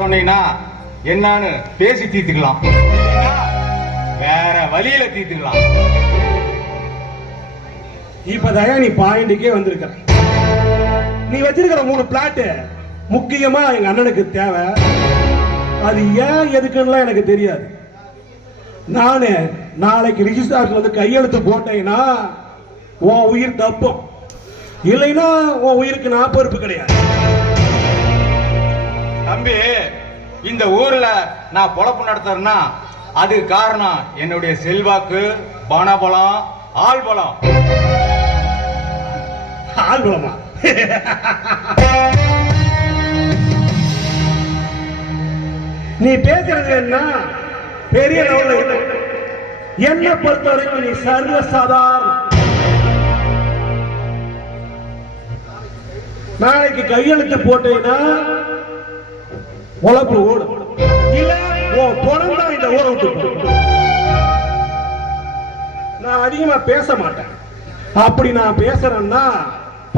சொன்னீங்கன்னா என்னன்னு பேசி தீர்த்துக்கலாம், வேற வழியில தீர்த்துக்கலாம். இப்பதான் நீ பாயிண்டுக்கே வந்திருக்கிற. நீ வச்சிருக்கிற 3 பிளாட் முக்கியமா எங்க அண்ணனுக்கு தேவை. அது ஏன் எதுக்குன்னு எனக்கு தெரியாது. நானு நாளைக்கு ரிஜிஸ்டாருக்கு வந்து கையெழுத்து போட்டேன்னா உன் உயிர் தப்பும், இல்லைன்னா உன் உயிருக்கு நான் பொறுப்பு கிடையாது. தம்பி, இந்த ஊர்ல நான் பொழப்பு நடத்துறேன்னா அது காரணம் என்னுடைய செல்வாக்கு, பணபலம், ஆள்பலம். ஆள்பலமா? நீ பேசுறது என்ன பெரிய லெவல்ல. என்ன பொறுத்த வரைக்கும் நீ சர்வ சாதாரண. நாளைக்கு கையெழுத்து போட்டீங்கன்னா உழப்பு ஓடும், இல்ல உன் பணம் தான் இந்த ஊரை விட்டு போகும். நான் அதிகமா பேச மாட்டேன். அப்படி நான் பேசுறேன்னா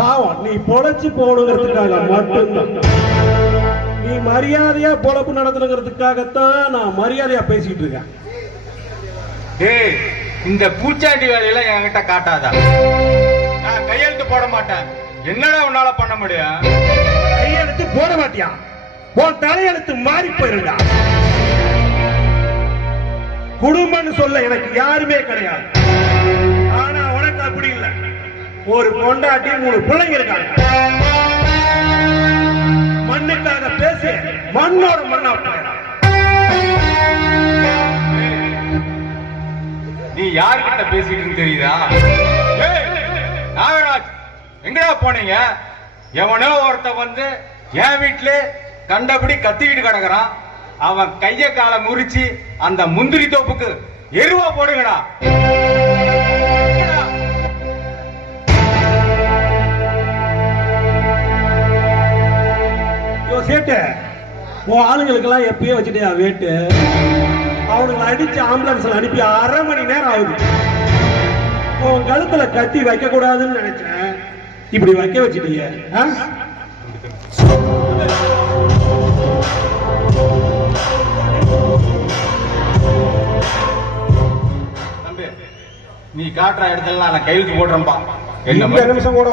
பாவம் நீ பொழைச்சு போகணுங்கிறதுக்காக மட்டும்தான். நீ மரியாதையா பொழப்பு நடத்தணுங்கிறதுக்காகத்தான் நான் மரியாதையா பேசிட்டு இருக்கேன். ஏய், இந்த பூச்சாண்டி வேலையெல்லாம் என்கிட்ட காட்டாத. நான் கையெழுத்து போட மாட்டேன். என்னடா உன்னால பண்ண முடியும்? கையெழுத்து போட மாட்டியா? உன் தலையெழுத்து மாறி போயிருந்தா. குடும்பம்னு சொல்ல எனக்கு யாருமே கிடையாது. ஆனா உனக்கு அப்படி இல்லை. ஒரு பொண்டாட்டி 3 பிள்ளைங்க இருக்காங்க. மண்ணுக்காக பேசி மண்ணோட மண்ணா போயிடா. நீ யாருக்கிட்ட பேசிட்டு தெரியுதா? நாகராஜ், எங்கடா போனீங்க? எவனோ ஒருத்த வந்து என் வீட்டுல கண்டபடி கத்திக்கிட்டு கிடக்குறான். அவன் கைய காலை முறிச்சு அந்த முந்திரி தோப்புக்கு எருவா போடுங்கடா. சேட்டு, உன் ஆளுங்களுக்கெல்லாம் எப்பயோ வச்சுட்டியா வேட்டு? அவனுங்களை அடிச்சு ஆம்புலன்ஸ்ல அனுப்பி 1/2 மணி நேரம் ஆகுது. உன் கழுத்துல கத்தி வைக்க கூடாதுன்னு நினைச்சேன், இப்படி வைக்க வச்சுட்டீங்க. தம்பி, நீ காட்டுற இடத்துல நான் கையெழுத்து போடுறேன்பா. என்ன நிமிஷம் கூட